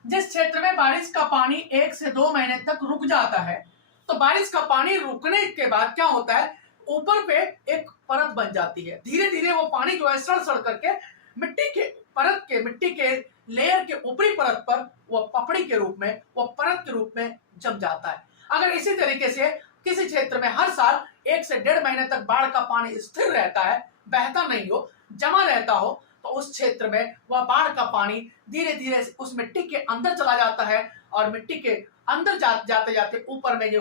जिस क्षेत्र में बारिश का पानी 1 से 2 महीने तक रुक जाता है, तो बारिश का पानी रुकने के बाद क्या होता है, ऊपर पे एक परत बन जाती है। धीरे धीरे वो पानी जो है सड़ सड़ करके मिट्टी के लेयर के ऊपरी परत पर वो पपड़ी के रूप में, वो परत के रूप में जम जाता है। अगर इसी तरीके से किसी क्षेत्र में हर साल 1 से 1.5 महीने तक बाढ़ का पानी स्थिर रहता है, बहता नहीं हो, जमा रहता हो, तो उस क्षेत्र में वह बाढ़ का पानी धीरे धीरे उस मिट्टी के अंदर चला जाता है और मिट्टी के अंदर जाते जाते ऊपर में जो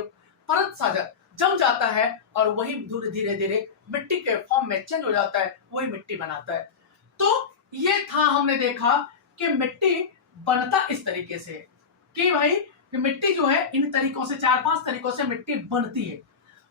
परत सा जम जाता है और वही धीरे धीरे मिट्टी के फॉर्म में चेंज हो जाता है, वही मिट्टी बनाता है। तो ये था, हमने देखा कि मिट्टी बनता इस तरीके से कि भाई मिट्टी जो है इन तरीकों से, 4-5 तरीकों से मिट्टी बनती है।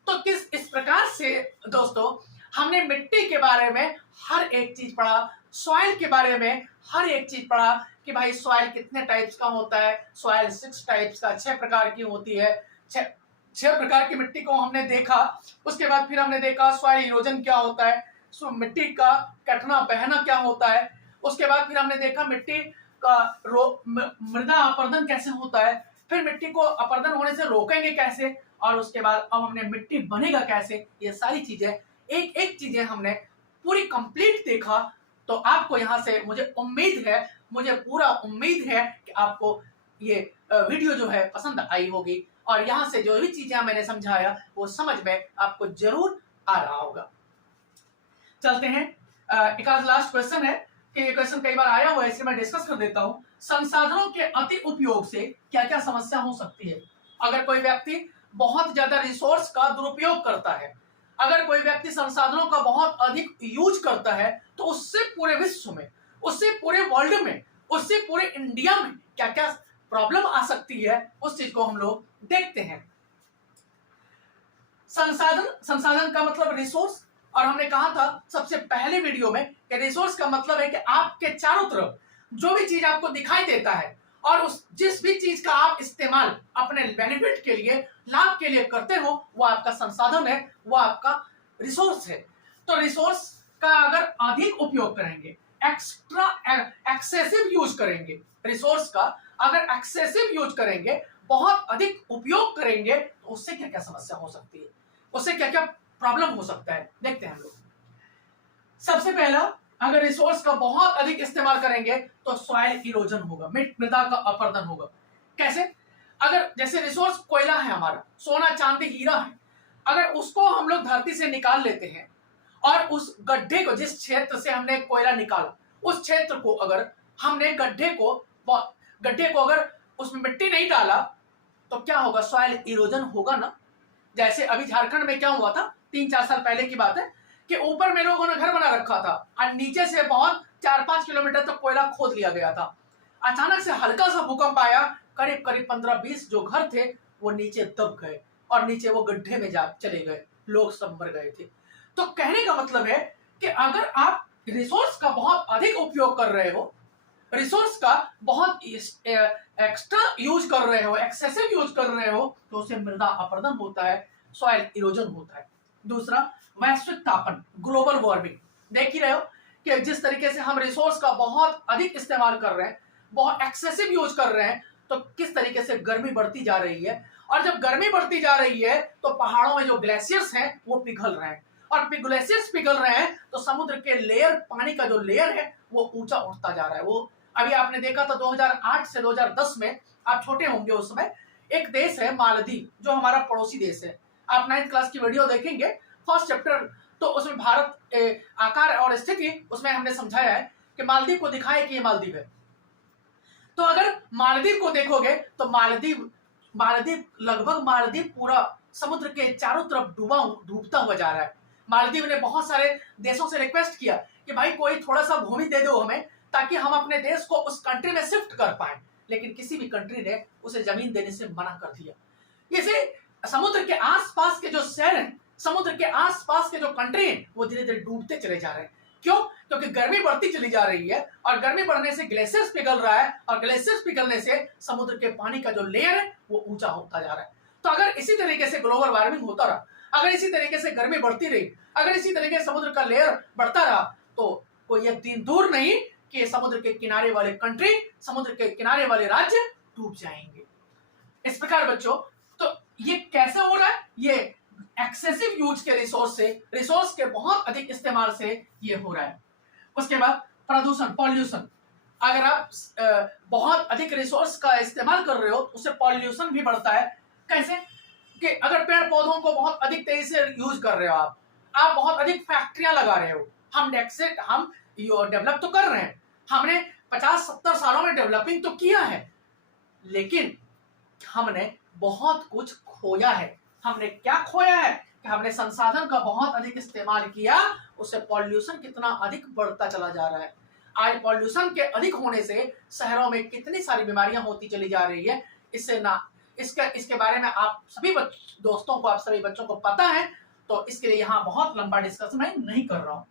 तो इस प्रकार से दोस्तों हमने मिट्टी के बारे में हर एक चीज पढ़ा, सॉइल के बारे में हर एक चीज पढ़ा कि भाई सॉइल कितने टाइप्स का होता है। सॉइल 6 टाइप्स का, 6 प्रकार की होती है। 6 प्रकार की मिट्टी को हमने देखा। उसके बाद फिर हमने देखा सॉइल इरोजन क्या होता है, मिट्टी का कटना बहना क्या होता है। उसके बाद फिर हमने देखा मिट्टी का मृदा अपरदन कैसे होता है, फिर मिट्टी को अपरदन होने से रोकेंगे कैसे, और उसके बाद अब हमने मिट्टी बनेगा कैसे। ये सारी चीजें एक एक चीजें हमने पूरी कंप्लीट देखा। तो आपको यहाँ से मुझे पूरा उम्मीद है कि आपको ये वीडियो जो है पसंद आई होगी और यहाँ से जो भी चीजें मैंने समझाया वो समझ में आपको जरूर आ रहा होगा। चलते हैं, एक आज लास्ट क्वेश्चन है कि ये क्वेश्चन कई बार आया हुआ है, इसे मैं डिस्कस कर देता हूँ। संसाधनों के अति उपयोग से क्या क्या समस्या हो सकती है। अगर कोई व्यक्ति बहुत ज्यादा रिसोर्स का दुरुपयोग करता है, अगर कोई व्यक्ति संसाधनों का बहुत अधिक यूज करता है, तो उससे पूरे विश्व में, उससे पूरे वर्ल्ड में, उससे पूरे इंडिया में क्या क्या प्रॉब्लम आ सकती है, उस चीज को हम लोग देखते हैं। संसाधन का मतलब रिसोर्स, और हमने कहा था सबसे पहले वीडियो में कि रिसोर्स का मतलब है कि आपके चारों तरफ जो भी चीज आपको दिखाई देता है और जिस भी चीज का आप इस्तेमाल अपने बेनिफिट के लिए, लाभ के लिए करते हो, वो आपका संसाधन है, वो आपका रिसोर्स है। तो रिसोर्स का अगर अधिक उपयोग करेंगे, एक्सेसिव यूज करेंगे, रिसोर्स का अगर एक्सेसिव यूज करेंगे, बहुत अधिक उपयोग करेंगे, तो उससे क्या क्या समस्या हो सकती है, उससे क्या क्या प्रॉब्लम हो सकता है, देखते हैं हम लोग। सबसे पहला, अगर रिसोर्स का बहुत अधिक इस्तेमाल करेंगे तो सॉइल इरोजन होगा, मृदा का अपरदन होगा। कैसे? अगर जैसे रिसोर्स कोयला है हमारा, सोना चांदी हीरा है, अगर उसको हम लोग धरती से निकाल लेते हैं और उस गड्ढे को, जिस क्षेत्र से हमने कोयला निकाला, उस क्षेत्र को अगर हमने गड्ढे को अगर उसमें मिट्टी नहीं डाला तो क्या होगा, सॉइल इरोजन होगा ना। जैसे अभी झारखंड में क्या हुआ था, 3-4 साल पहले की बात है कि ऊपर में लोगों ने घर बना रखा था और नीचे से बहुत 4-5 किलोमीटर तक कोयला खोद लिया गया था। अचानक से हल्का सा भूकंप आया, करीब करीब 15-20 जो घर थे वो नीचे दब गए और नीचे वो गड्ढे में जा चले गए, लोग सब मर गए थे। तो कहने का मतलब है कि अगर आप रिसोर्स का बहुत अधिक उपयोग कर रहे हो, रिसोर्स का बहुत एक्स्ट्रा यूज कर रहे हो, एक्सेसिव यूज कर रहे हो, तो उससे मृदा अपरदन होता है, सॉइल इरोजन होता है। दूसरा, वैश्विक तापन, ग्लोबल वार्मिंग। देख ही रहे हो कि जिस तरीके से हम रिसोर्स का बहुत अधिक इस्तेमाल कर रहे हैं, बहुत एक्सेसिव यूज कर रहे हैं, तो किस तरीके से गर्मी बढ़ती जा रही है। और जब गर्मी बढ़ती जा रही है तो पहाड़ों में जो ग्लेशियर्स हैं वो पिघल रहे हैं, और ग्लेशियर्स पिघल रहे हैं तो समुद्र के लेयर, पानी का जो लेयर है वो ऊंचा उठता जा रहा है। वो अभी आपने देखा था 2008 से 2010 में, आप छोटे होंगे उस समय, एक देश है मालदीव, जो हमारा पड़ोसी देश है। आप 9th क्लास की वीडियो देखेंगे, फर्स्ट चैप्टर, तो उसमें भारत आकार और स्थिति, उसमें हमने समझाया है कि मालदीव को दिखाया कि ये मालदीव है। तो अगर मालदीव को देखोगे तो मालदीव लगभग मालदीव पूरा समुद्र के चारों तरफ डूबता हुआ जा रहा है। मालदीव ने बहुत सारे देशों से रिक्वेस्ट किया कि भाई कोई थोड़ा सा भूमि दे दो हमें, ताकि हम अपने देश को उस कंट्री में शिफ्ट कर पाए, लेकिन किसी भी कंट्री ने उसे जमीन देने से मना कर दिया। जैसे समुद्र के आसपास के जो शहर हैं, समुद्र के आसपास के जो कंट्री हैं, वो धीरे धीरे डूबते चले जा रहे हैं। क्यों? क्योंकि गर्मी बढ़ती चली जा रही है, और गर्मी बढ़ने से ग्लेशियर्स पिघल रहा है, और ग्लेशियर्स पिघलने से समुद्र के पानी का जो लेयर है वो ऊंचा होता जा रहा है। तो अगर इसी तरीके से ग्लोबल वार्मिंग होता रहा, अगर इसी तरीके से गर्मी बढ़ती रही, अगर इसी तरीके से समुद्र का लेयर बढ़ता रहा, तो कोई एक दिन दूर नहीं कि समुद्र के किनारे वाले कंट्री, समुद्र के किनारे वाले राज्य डूब जाएंगे। इस प्रकार बच्चों, तो ये कैसे हो रहा है? ये एक्सेसिव यूज के रिसोर्स से, रिसोर्स के बहुत अधिक इस्तेमाल से ये हो रहा है। उसके बाद प्रदूषण, पॉल्यूशन। अगर आप बहुत अधिक रिसोर्स का इस्तेमाल कर रहे हो, उससे पॉल्यूशन भी बढ़ता है। कैसे? कि अगर पेड़ पौधों को बहुत अधिक तेजी से यूज कर रहे हो, आप बहुत अधिक फैक्ट्रियां लगा रहे हो। हम डेवलप तो कर रहे हैं, हमने 50-70 सालों में डेवलपिंग तो किया है, लेकिन हमने बहुत कुछ खोया है। हमने क्या खोया है? कि हमने संसाधन का बहुत अधिक इस्तेमाल किया, उससे पॉल्यूशन कितना अधिक बढ़ता चला जा रहा है। आज पॉल्यूशन के अधिक होने से शहरों में कितनी सारी बीमारियां होती चली जा रही है। इसके बारे में आप सभी दोस्तों को, आप सभी बच्चों को पता है, तो इसके लिए यहाँ बहुत लंबा डिस्कशन मैं नहीं कर रहा हूँ।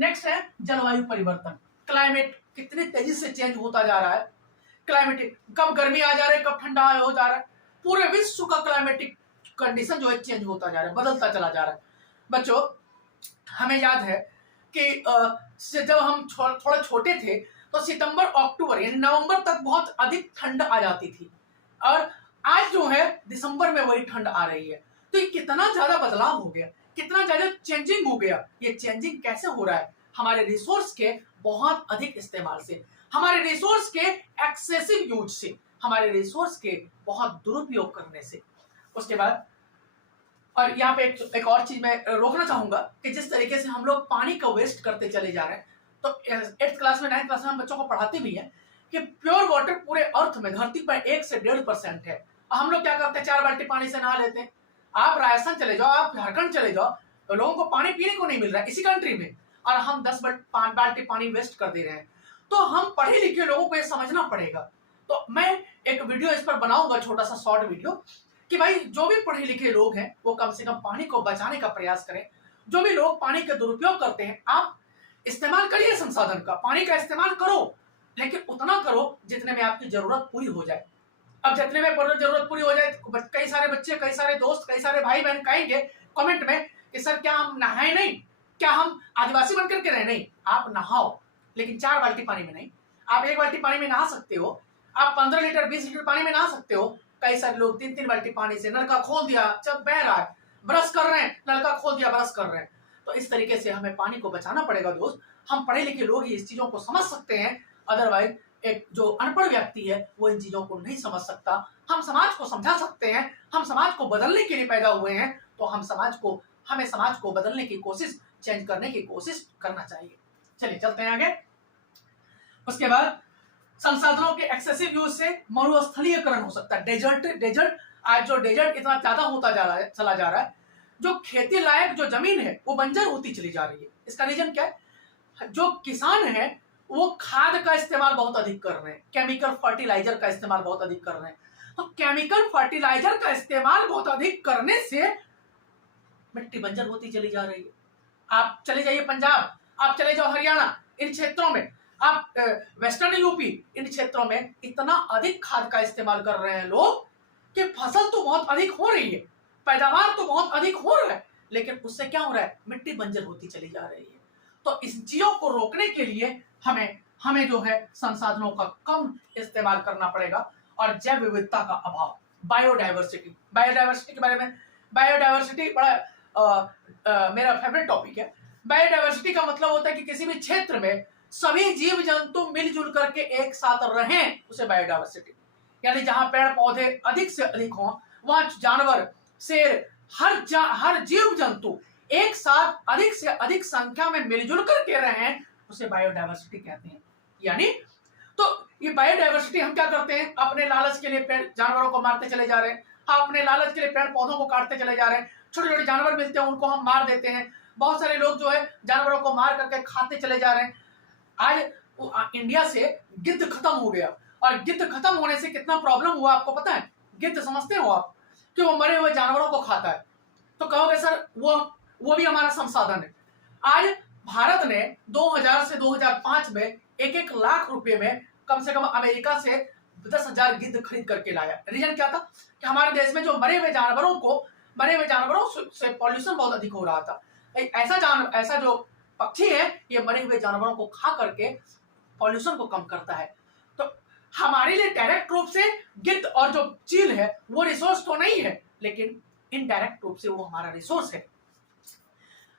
नेक्स्ट है जलवायु परिवर्तन। क्लाइमेट कितनी तेजी से चेंज होता जा रहा है। क्लाइमेटिक, कब गर्मी आ जा रहा है, कब ठंडा हो जा रहा है, पूरे विश्व का क्लाइमेटिक कंडीशन जो है चेंज होता जा रहा है, बदलता चला जा रहा है। बच्चों, हमें याद है कि जब हम थोड़ा छोटे थे, तो सितंबर अक्टूबर यानी नवंबर तक बहुत अधिक ठंड आ जाती थी, और आज जो है दिसंबर में वही ठंड आ रही है। तो ये कितना ज्यादा बदलाव हो गया, कितना ज्यादा चेंजिंग हो गया। ये चेंजिंग कैसे हो रहा है? हमारे रिसोर्स के बहुत अधिक इस्तेमाल से, हमारे रिसोर्स के एक्सेसिव यूज से, हमारे रिसोर्स के बहुत दुरुपयोग करने से। उसके बाद, और यहाँ पे एक और चीज मैं रोकना चाहूंगा कि जिस तरीके से हम लोग पानी का वेस्ट करते चले जा रहे हैं, तो 8th क्लास में 9th क्लास में हम बच्चों को पढ़ाते भी हैं कि प्योर वाटर पूरे अर्थ में, धरती पर 1 से 1.5% है। हम लोग क्या करते हैं? 4 बाल्टी पानी से नहा लेते हैं। आप राजस्थान चले जाओ, आप झारखंड चले जाओ, तो लोगों को पानी पीने को नहीं मिल रहा है इसी कंट्री में, और हम 10 बाल्टी पानी वेस्ट कर दे रहे हैं। तो हम पढ़े लिखे लोगों को ये समझना पड़ेगा। तो मैं एक वीडियो इस पर बनाऊंगा, छोटा सा शॉर्ट वीडियो, कि भाई जो भी पढ़े लिखे लोग हैं वो कम से कम पानी को बचाने का प्रयास करें। जो भी लोग पानी का दुरुपयोग करते हैं, आप इस्तेमाल करिए संसाधन का, पानी का इस्तेमाल करो, लेकिन उतना करो जितने में आपकी जरूरत पूरी हो जाए। अब जितने में जरूरत पूरी हो जाए, कई सारे बच्चे, कई सारे दोस्त, कई सारे भाई बहन कहेंगे कमेंट में कि सर क्या हम नहाए नहीं, क्या हम आदिवासी बनकर के रहे? नहीं, आप नहाओ, लेकिन 4 बाल्टी पानी में नहीं। आप 1 बाल्टी पानी में नहा सकते हो, आप 15 लीटर 20 लीटर पानी में नहा सकते हो। कई सारे लोग 3-3 बाल्टी पानी से, नलका खोल दिया, जब बह रहा है, ब्रश कर रहे हैं, नलका खोल दिया, ब्रश कर रहे हैं। तो इस तरीके से हमें पानी को बचाना पड़ेगा दोस्त। हम पढ़े लिखे लोग ही इस चीजों को समझ सकते हैं, अदरवाइज एक जो अनपढ़ व्यक्ति है वो इन चीजों को नहीं समझ सकता। हम समाज को समझा सकते हैं, हम समाज को बदलने के लिए पैदा हुए हैं, तो हमें समाज को बदलने की कोशिश, चेंज करने की कोशिश करना चाहिए। चलिए चलते हैं आगे। उसके बाद संसाधनों के एक्सेसिव यूज से मरुस्थलीकरण हो सकता है। डेजर्ट आज जो डेजर्ट इतना ज्यादा होता चला जा रहा है, जो खेती लायक जो जमीन है वो बंजर होती चली जा रही है। इसका रीजन क्या है? जो किसान है वो खाद का इस्तेमाल बहुत अधिक कर रहे हैं, केमिकल फर्टिलाइजर का इस्तेमाल बहुत अधिक कर रहे हैं। तो केमिकल फर्टिलाइजर का इस्तेमाल बहुत अधिक करने से मिट्टी बंजर होती चली जा रही है। आप चले जाइए पंजाब, आप चले जाओ हरियाणा, इन क्षेत्रों में, आप वेस्टर्न यूपी, इन क्षेत्रों में इतना अधिक खाद का इस्तेमाल कर रहे हैं लोग कि फसल तो बहुत अधिक हो रही है, पैदावार तो बहुत अधिक हो रहा है, लेकिन उससे क्या हो रहा है, मिट्टी बंजर होती चली जा रही है। तो इस चीजों को रोकने के लिए हमें जो है संसाधनों का कम इस्तेमाल करना पड़ेगा और जैव विविधता का अभाव, बायोडायवर्सिटी के बारे में, बायोडायवर्सिटी बड़ा मेरा फेवरेट टॉपिक है। बायोडायवर्सिटी का मतलब होता है कि किसी भी क्षेत्र में सभी जीव जंतु मिलजुल करके एक साथ रहें, उसे बायोडायवर्सिटी, यानी जहां पेड़ पौधे अधिक से अधिक हों, वहां जानवर, शेर, हर जीव जंतु एक साथ अधिक से अधिक संख्या में मिलजुल करके रहें, उसे बायोडायवर्सिटी कहते हैं। यानी तो ये बायोडायवर्सिटी हम क्या करते हैं, अपने लालच के लिए पेड़ जानवरों को मारते चले जा रहे हैं, हम अपने लालच के लिए पेड़ पौधों को काटते चले जा रहे हैं, छोटे छोटे जानवर मिलते हैं उनको हम मार देते हैं, बहुत सारे लोग जो है जानवरों को मार करके खाते चले जा रहे हैं। आज इंडिया से गिद्ध खत्म हो गया, और गिद्ध खत्म होने से कितना प्रॉब्लम हुआ आपको पता है? गिद्ध समझते हो आप कि वो मरे हुए जानवरों को खाता है, तो कहोगे सर वो भी हमारा संसाधन है। आज भारत ने 2000 से 2005 में 1-1 लाख रुपए में कम से कम अमेरिका से 10,000 गिद्ध खरीद करके लाया। रीजन क्या था कि हमारे देश में जो मरे हुए जानवरों से पॉल्यूशन बहुत अधिक हो रहा था। ऐसा जो पक्षी है ये मरे हुए जानवरों को खा करके पॉल्यूशन को कम करता है। तो हमारे लिए डायरेक्ट रूप से गिद्ध और जो चील है वो रिसोर्स तो नहीं है, लेकिन इनडायरेक्ट रूप से वो हमारा रिसोर्स है।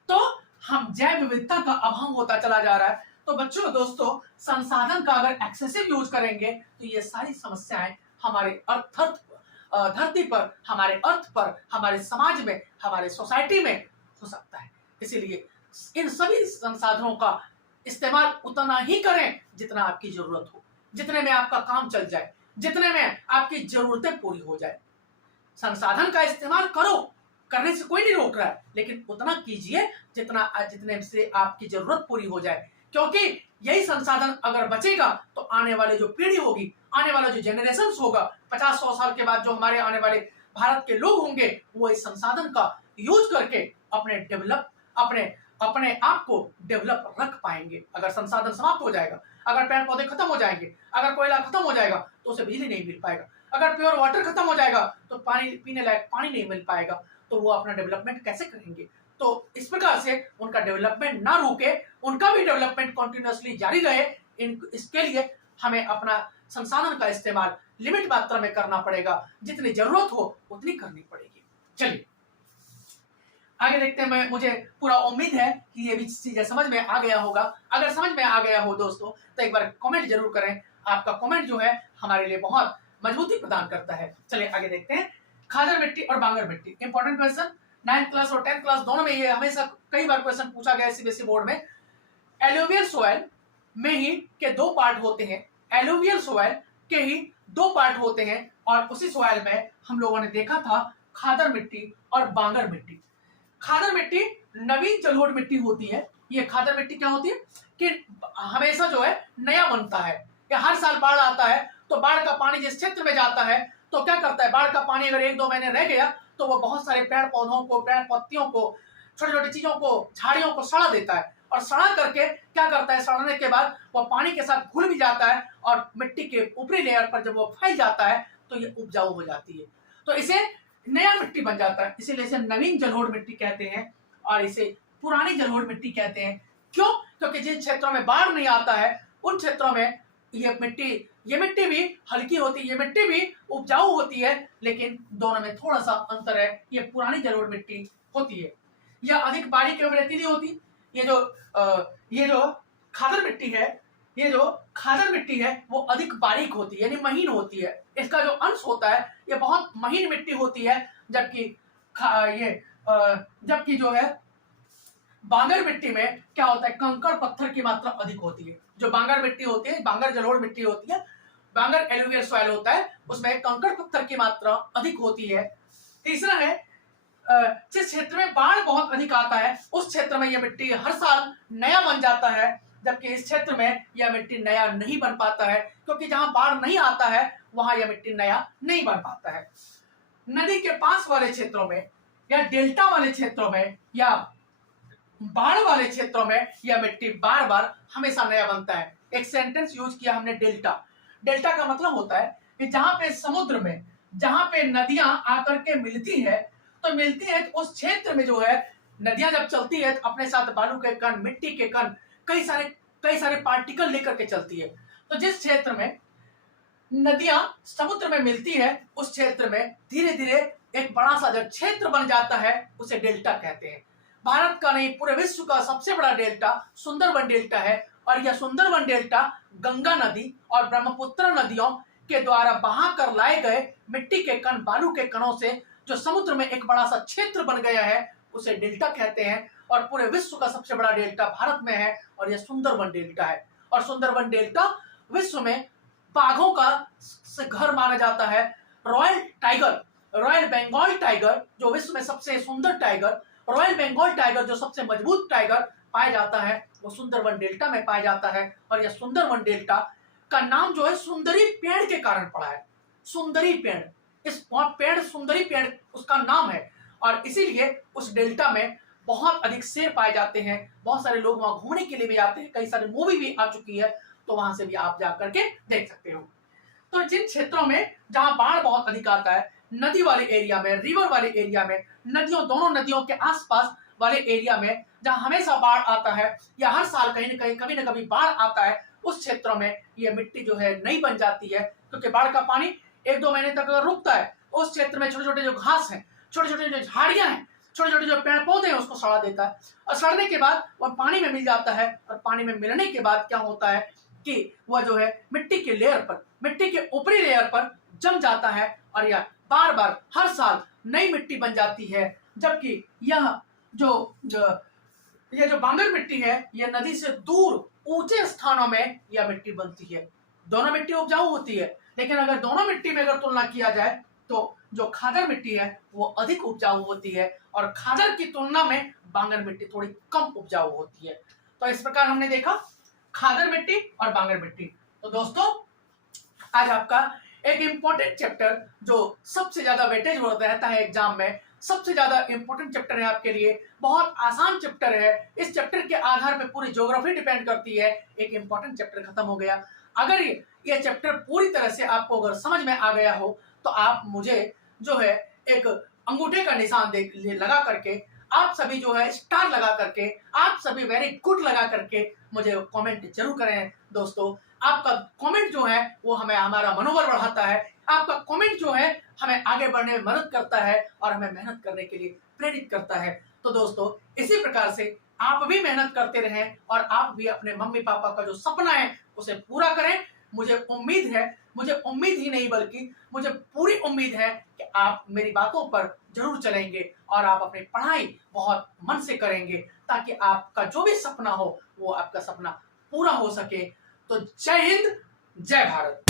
तो हम जैव विविधता का अभाव होता चला जा रहा है। तो बच्चों, दोस्तों, संसाधन का अगर एक्सेसिव यूज करेंगे तो ये सारी समस्याएं हमारे धरती पर, हमारे अर्थ पर, हमारे समाज में, हमारे सोसाइटी में हो सकता है। इसीलिए इन सभी संसाधनों का इस्तेमाल उतना ही करें जितना आपकी जरूरत हो, जितने में आपका काम चल जाए, जितने में आपकी जरूरतें पूरी हो जाए। संसाधन का इस्तेमाल करो, करने से कोई नहीं रोक रहा है, लेकिन उतना कीजिए जितने से आपकी जरूरत पूरी हो जाए, क्योंकि यही संसाधन अगर बचेगा तो आने वाले जो पीढ़ी होगी, आने वाला जो जनरेशन होगा, 50-100 साल के बाद जो हमारे आने वाले भारत के लोग होंगे, वो इस संसाधन का यूज करके अपने आप को डेवलप रख पाएंगे। अगर संसाधन समाप्त हो जाएगा, अगर पेड़ पौधे खत्म हो जाएंगे, अगर कोयला खत्म हो जाएगा तो उसे बिजली नहीं मिल पाएगा, अगर प्योर वाटर खत्म हो जाएगा तो पानी पीने लायक पानी नहीं मिल पाएगा, तो वो अपना डेवलपमेंट कैसे करेंगे? तो इस प्रकार से उनका डेवलपमेंट ना रुके, उनका भी डेवलपमेंट कंटिन्यूअसली जारी रहे। इसके लिए हमें अपना संसाधन का इस्तेमाल लिमिट मात्रा में करना पड़ेगा, जितनी जरूरत हो उतनी करनी पड़ेगी। चलिए आगे देखते हैं। मुझे पूरा उम्मीद है कि ये भी चीजें समझ में आ गया होगा। अगर समझ में आ गया हो दोस्तों तो एक बार कमेंट जरूर करें। आपका कमेंट जो है हमारे लिए बहुत मजबूती प्रदान करता है। चलिए आगे देखते हैं। खादर मिट्टी और बांगर मिट्टी, इंपॉर्टेंट क्वेश्चन, 9th क्लास और 10th क्लास दोनों में ये हमेशा कई बार क्वेश्चन पूछा गया है सीबीएसई बोर्ड में। एलुवियल सोयल में ही के 2 पार्ट होते हैं, एलुवियल सोयल के ही 2 पार्ट होते हैं, और उसी सोयल में हम लोगों ने देखा था खादर मिट्टी और बांगर मिट्टी। खादर मिट्टी नवीन जलोढ़ मिट्टी होती है। ये खादर मिट्टी क्या होती है कि हमेशा जो है नया बनता है, या हर साल बाढ़ आता है तो बाढ़ का पानी जिस क्षेत्र में जाता है तो क्या करता है, बाढ़ का पानी अगर 1-2 महीने रह गया तो वो बहुत सारे पेड़ पौधों को, पेड़ पत्तियों को, छोटी छोटी चीजों को, झाड़ियों को सड़ा देता है, और सड़ा करके क्या करता है, सड़ने के बाद वो पानी के साथ घुल भी जाता है, और मिट्टी के ऊपरी लेयर पर जब वो फैल जाता है तो ये उपजाऊ हो जाती है, तो इसे नया मिट्टी बन जाता है। इसीलिए इसे नवीन जलोढ़ मिट्टी कहते हैं, और इसे पुरानी जलोढ़ मिट्टी कहते हैं। क्यों? क्योंकि जिन क्षेत्रों में बाढ़ नहीं आता है उन क्षेत्रों में ये मिट्टी भी हल्की होती है, ये मिट्टी भी उपजाऊ होती है, लेकिन दोनों में थोड़ा सा अंतर है। ये पुरानी जलोढ़ मिट्टी होती है, यह अधिक बारीक एवं रेतीली होती। ये जो खादर मिट्टी है वो अधिक बारीक होती है, यानी महीन होती है। इसका जो अंश होता है ये बहुत महीन मिट्टी होती है, जबकि जो है बांगर मिट्टी में क्या होता है, कंकड़ पत्थर की मात्रा अधिक होती है। जो बांगर मिट्टी होती है, बांगर जलोढ़ मिट्टी होती है, बांगर एलुवियल सॉइल होता है, उसमें कंकड़ पत्थर की मात्रा अधिक होती है। तीसरा है, जिस क्षेत्र में बाढ़ बहुत अधिक आता है उस क्षेत्र में यह मिट्टी हर साल नया बन जाता है, जबकि इस क्षेत्र में यह मिट्टी नया नहीं बन पाता है, क्योंकि जहां बाढ़ नहीं आता है वहां यह मिट्टी नया नहीं बन पाता है। नदी के पास वाले क्षेत्रों में या डेल्टा वाले क्षेत्रों में या बाढ़ वाले क्षेत्रों में यह मिट्टी बार बार हमेशा नया बनता है। एक सेंटेंस यूज किया हमने डेल्टा। डेल्टा का मतलब होता है कि जहां पे समुद्र में जहां पे नदियां आकर के मिलती है तो उस क्षेत्र में जो है नदियां जब चलती है तो अपने साथ बालू के कण, मिट्टी के कण, कई सारे पार्टिकल लेकर के चलती है। तो जिस क्षेत्र में नदियां समुद्र में मिलती है उस क्षेत्र में धीरे धीरे एक बड़ा सा जब क्षेत्र बन जाता है उसे डेल्टा कहते हैं। भारत का नहीं, पूरे विश्व का सबसे बड़ा डेल्टा सुंदरबन डेल्टा है, और यह सुंदरबन डेल्टा गंगा नदी और ब्रह्मपुत्र नदियों के द्वारा बहा कर लाए गए मिट्टी के कण, बालू के कणों से जो समुद्र में एक बड़ा सा क्षेत्र बन गया है उसे डेल्टा कहते हैं। और पूरे विश्व का सबसे बड़ा डेल्टा भारत में है और यह सुंदरबन डेल्टा है। और सुंदरबन डेल्टा विश्व में बाघों का घर माना जाता है। रॉयल बंगाल टाइगर जो विश्व में सबसे सुंदर टाइगर, रॉयल बंगाल टाइगर जो सबसे मजबूत टाइगर पाया जाता है वो सुंदरबन डेल्टा में पाया जाता है। और यह सुंदरबन डेल्टा का नाम जो है सुंदरी पेड़ के कारण पड़ा है। सुंदरी पेड़, इस पेड़ सुंदरी पेड़ उसका नाम है, और इसीलिए उस डेल्टा में बहुत अधिक शेर पाए जाते हैं। बहुत सारे लोग वहां घूमने के लिए भी आते हैं, कई सारी मूवी भी आ चुकी है, तो वहां से भी आप जाकर के देख सकते हो। तो जिन क्षेत्रों में जहां बाढ़ बहुत अधिक आता है, नदी वाले एरिया में, रिवर वाले एरिया में, दोनों नदियों के आसपास वाले एरिया में जहां हमेशा बाढ़ आता है या हर साल कहीं न कहीं कभी न कभी बाढ़ आता है, उस क्षेत्रों में ये मिट्टी जो है नई बन जाती है। क्योंकि बाढ़ का पानी 1-2 महीने तक अगर रुकता है उस क्षेत्र में छोटे छोटे जो घास है, छोटे छोटे जो झाड़ियां हैं, छोटे छोटे जो पेड़ पौधे हैं उसको सड़ा देता है, और सड़ने के बाद वह पानी में मिल जाता है। और पानी में मिलने के बाद क्या होता है कि वह जो है मिट्टी के लेयर पर, मिट्टी के ऊपरी लेयर पर जम जाता है, और यह बार बार हर साल नई मिट्टी बन जाती है। जबकि यह जो बांगर मिट्टी है यह नदी से दूर ऊंचे स्थानों में यह मिट्टी बनती है। दोनों मिट्टी उपजाऊ होती है, लेकिन अगर दोनों मिट्टी में अगर तुलना किया जाए तो जो खादर मिट्टी है वो अधिक उपजाऊ होती है, और खादर की तुलना में बांगर मिट्टी थोड़ी कम उपजाऊ होती है। तो इस प्रकार हमने देखा खादर मिट्टी और बांगर मिट्टी। तो दोस्तों आज आपका एक इंपॉर्टेंट चैप्टर जो सबसे ज्यादा वेटेज रहता है एग्जाम में, सबसे ज्यादा इंपॉर्टेंट चैप्टर है आपके लिए, बहुत आसान चैप्टर है। इस चैप्टर के आधार पे पूरी ज्योग्राफी डिपेंड करती है। एक इंपॉर्टेंट चैप्टर खत्म हो गया। अगर ये चैप्टर पूरी तरह से आपको अगर समझ में आ गया हो तो आप मुझे जो है एक अंगूठे का निशान लगा करके, आप सभी जो है स्टार लगा करके, आप सभी वेरी गुड लगा करके मुझे कमेंट जरूर करें। दोस्तों आपका कमेंट जो है वो हमें हमारा मनोबल बढ़ाता है, आपका कमेंट जो है हमें आगे बढ़ने में मदद करता है और हमें मेहनत करने के लिए प्रेरित करता है। तो दोस्तों इसी प्रकार से आप भी मेहनत करते रहें और आप भी अपने मम्मी पापा का जो सपना है उसे पूरा करें। मुझे उम्मीद ही नहीं बल्कि मुझे पूरी उम्मीद है कि आप मेरी बातों पर जरूर चलेंगे और आप अपनी पढ़ाई बहुत मन से करेंगे, ताकि आपका जो भी सपना हो वो आपका सपना पूरा हो सके। तो जय हिंद, जय भारत।